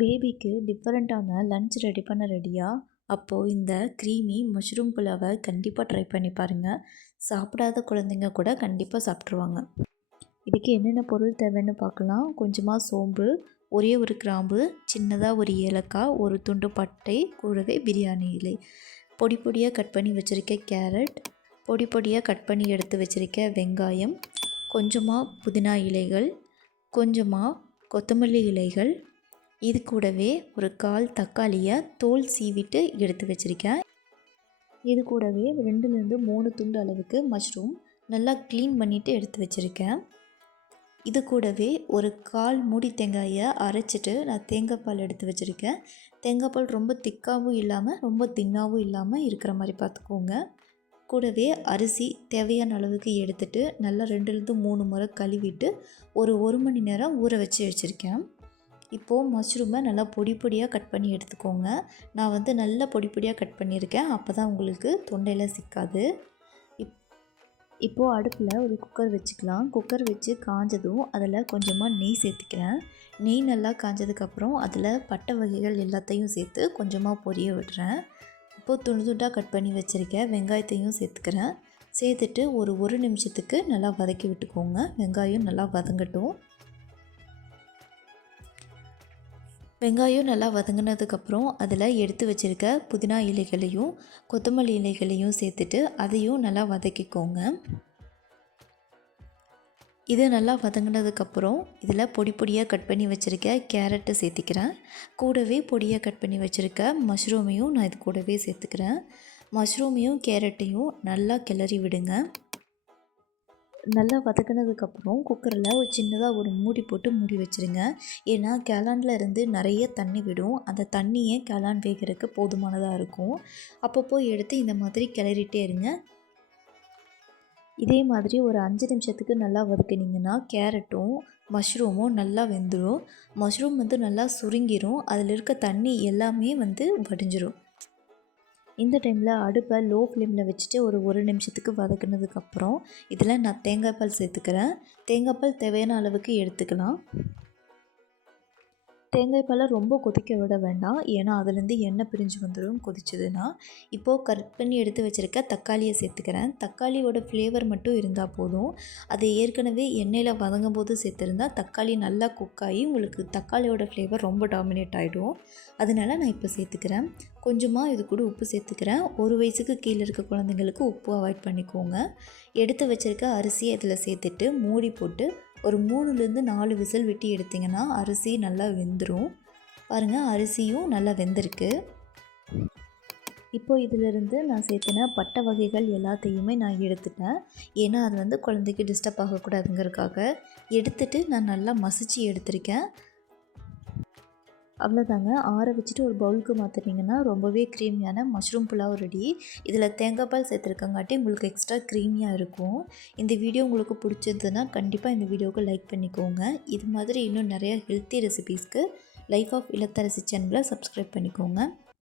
பேபிக்கு டிஃப்ரெண்ட்டான lunch ready பண்ண ரெடியா? அப்போது இந்த க்ரீமி மஷ்ரூம் புலாவை கண்டிப்பாக ட்ரை பண்ணி பாருங்கள். சாப்பிடாத குழந்தைங்க கூட கண்டிப்பாக சாப்பிட்ருவாங்க. இதுக்கு என்னென்ன பொருள் தேவைன்னு பார்க்கலாம். கொஞ்சமாக சோம்பு, ஒரே ஒரு கிராம்பு, சின்னதாக ஒரு ஏலக்காய், ஒரு துண்டு பட்டை, கூடவே பிரியாணி இலை, பொடி பொடியாக கட் பண்ணி வச்சுருக்க கேரட், பொடி பொடியாக கட் பண்ணி எடுத்து வச்சுருக்க வெங்காயம், கொஞ்சமாக புதினா இலைகள், கொஞ்சமாக கொத்தமல்லி இலைகள், இது கூடவே ஒரு 1/4 தக்காளியை தோல் சீவிட்டு எடுத்து வச்சுருக்கேன். இது கூடவே 2லேருந்து 3 துண்டு அளவுக்கு மஷ்ரூம் நல்லா க்ளீன் பண்ணிவிட்டு எடுத்து வச்சுருக்கேன். இது கூடவே ஒரு 1/4 மூடி தேங்காயை அரைச்சிட்டு நான் தேங்காய் பால் எடுத்து வச்சுருக்கேன். தேங்காய் பால் ரொம்ப திக்காகவும் இல்லாமல் ரொம்ப தின்னாகவும் இல்லாமல் இருக்கிற மாதிரி பார்த்துக்கோங்க. கூடவே அரிசி தேவையான அளவுக்கு எடுத்துகிட்டு நல்லா 2லேருந்து 3 முறை கழுவிட்டு ஒரு 1 மணி நேரம் ஊற வச்சு வச்சுருக்கேன். இப்போது மஷ்ரூமை நல்லா பொடி பொடியாக கட் பண்ணி எடுத்துக்கோங்க. நான் வந்து நல்லா பொடி பொடியாக கட் பண்ணியிருக்கேன். அப்போ தான் உங்களுக்கு தொண்டையில் சிக்காது. இப்போது அடுப்பில் ஒரு குக்கர் வச்சுக்கலாம். குக்கர் வச்சு காஞ்சதும் அதில் கொஞ்சமாக நெய் சேர்த்துக்கிறேன். நெய் நல்லா காஞ்சதுக்கப்புறம் அதில் பட்டை வகைகள் எல்லாத்தையும் சேர்த்து கொஞ்சமாக பொரிய விடுறேன். இப்போது துண்டு துண்டாக கட் பண்ணி வச்சுருக்கேன் வெங்காயத்தையும் சேர்த்துக்கிறேன். சேர்த்துட்டு ஒரு நிமிஷத்துக்கு நல்லா வதக்கி விட்டுக்கோங்க. வெங்காயம் நல்லா வதங்கட்டும். வெங்காயம் நல்லா வதங்கினதுக்கப்புறம் அதில் எடுத்து வச்சுருக்க புதினா இலைகளையும் கொத்தமல்லி இலைகளையும் சேர்த்துட்டு அதையும் நல்லா வதக்கிக்கோங்க. இது நல்லா வதங்கினதுக்கப்புறம் இதில் பொடி பொடியாக கட் பண்ணி வச்சுருக்க கேரட்டை சேர்த்துக்கிறேன். கூடவே பொடியாக கட் பண்ணி வச்சுருக்க மஷ்ரூமையும் நான் இது கூடவே சேர்த்துக்கிறேன். மஷ்ரூமையும் கேரட்டையும் நல்லா கிளறி விடுங்க. நல்லா வதக்கினதுக்கப்புறம் குக்கரில் ஒரு சின்னதாக ஒரு மூடி போட்டு மூடி வச்சுருங்க. ஏன்னா கேளானில் இருந்து நிறைய தண்ணி விடும். அந்த தண்ணியே கேளான் வேகிறதுக்கு போதுமானதாக இருக்கும். அப்பப்போ எடுத்து இந்த மாதிரி கிளறிட்டே இருங்க. இதே மாதிரி ஒரு 5 நிமிஷத்துக்கு நல்லா வதக்கினீங்கன்னா கேரட்டும் மஷ்ரூமும் நல்லா வெந்துடும். மஷ்ரூம் வந்து நல்லா சுருங்கிடும். அதில் இருக்க தண்ணி எல்லாமே வந்து வடிஞ்சிடும். இந்த டைமில் அடுப்பை லோ ஃப்ளேமில் வச்சுட்டு ஒரு நிமிஷத்துக்கு வதக்கினதுக்கப்புறம் இதில் நான் தேங்காய் பால் சேர்த்துக்கிறேன். தேங்காய் பால் தேவையான அளவுக்கு எடுத்துக்கலாம். தேங்காய் பாலை ரொம்ப கொதிக்க விட வேண்டாம். ஏன்னா அதுலேருந்து எண்ணெய் பிரிஞ்சு வந்துடும் கொதிச்சதுன்னா. இப்போது கட் பண்ணி எடுத்து வச்சுருக்க தக்காளியை சேர்த்துக்கிறேன். தக்காளியோட ஃப்ளேவர் மட்டும் இருந்தால் போதும். அது ஏற்கனவே எண்ணெயில் வதங்கும் போது சேர்த்துருந்தா தக்காளி நல்லா குக்காகி உங்களுக்கு தக்காளியோட ஃப்ளேவர் ரொம்ப டாமினேட் ஆகிடும். அதனால நான் இப்போ சேர்த்துக்கிறேன். கொஞ்சமாக இது கூட உப்பு சேர்த்துக்கிறேன். 1 வயசுக்கு கீழே இருக்க குழந்தைங்களுக்கு உப்பு அவாய்ட் பண்ணிக்கோங்க. எடுத்து வச்சுருக்க அரிசியை இதில் சேர்த்துட்டு மூடி போட்டு ஒரு 3லேருந்து 4 விசில் விட்டு எடுத்திங்கன்னா அரிசி நல்லா வெந்துடும். பாருங்கள் அரிசியும் நல்லா வெந்திருக்கு. இப்போது இதிலிருந்து நான் சேர்த்தின பட்டை வகைகள் எல்லாத்தையுமே நான் எடுத்துட்டேன். ஏன்னா அது வந்து குழந்தைக்கு டிஸ்டர்ப் ஆகக்கூடாதுங்கிறதுக்காக எடுத்துகிட்டு நான் நல்லா மசிச்சு எடுத்திருக்கேன். அவ்வளோதாங்க. ஆற வச்சுட்டு ஒரு பவுலுக்கு மாற்றிட்டிங்கன்னா ரொம்பவே க்ரீமியான மஷ்ரூம் புலாவ் ரெடி. இதில் தேங்காய் பால் சேர்த்துருக்கங்காட்டி உங்களுக்கு எக்ஸ்ட்ரா க்ரீமியாக இருக்கும். இந்த வீடியோ உங்களுக்கு பிடிச்சிருந்ததுன்னா கண்டிப்பாக இந்த வீடியோவுக்கு லைக் பண்ணிக்கோங்க. இது மாதிரி இன்னும் நிறைய ஹெல்த்தி ரெசிபீஸ்க்கு லைஃப் ஆஃப் இல்லத்தரசி சேனலை சப்ஸ்கிரைப் பண்ணிக்கோங்க.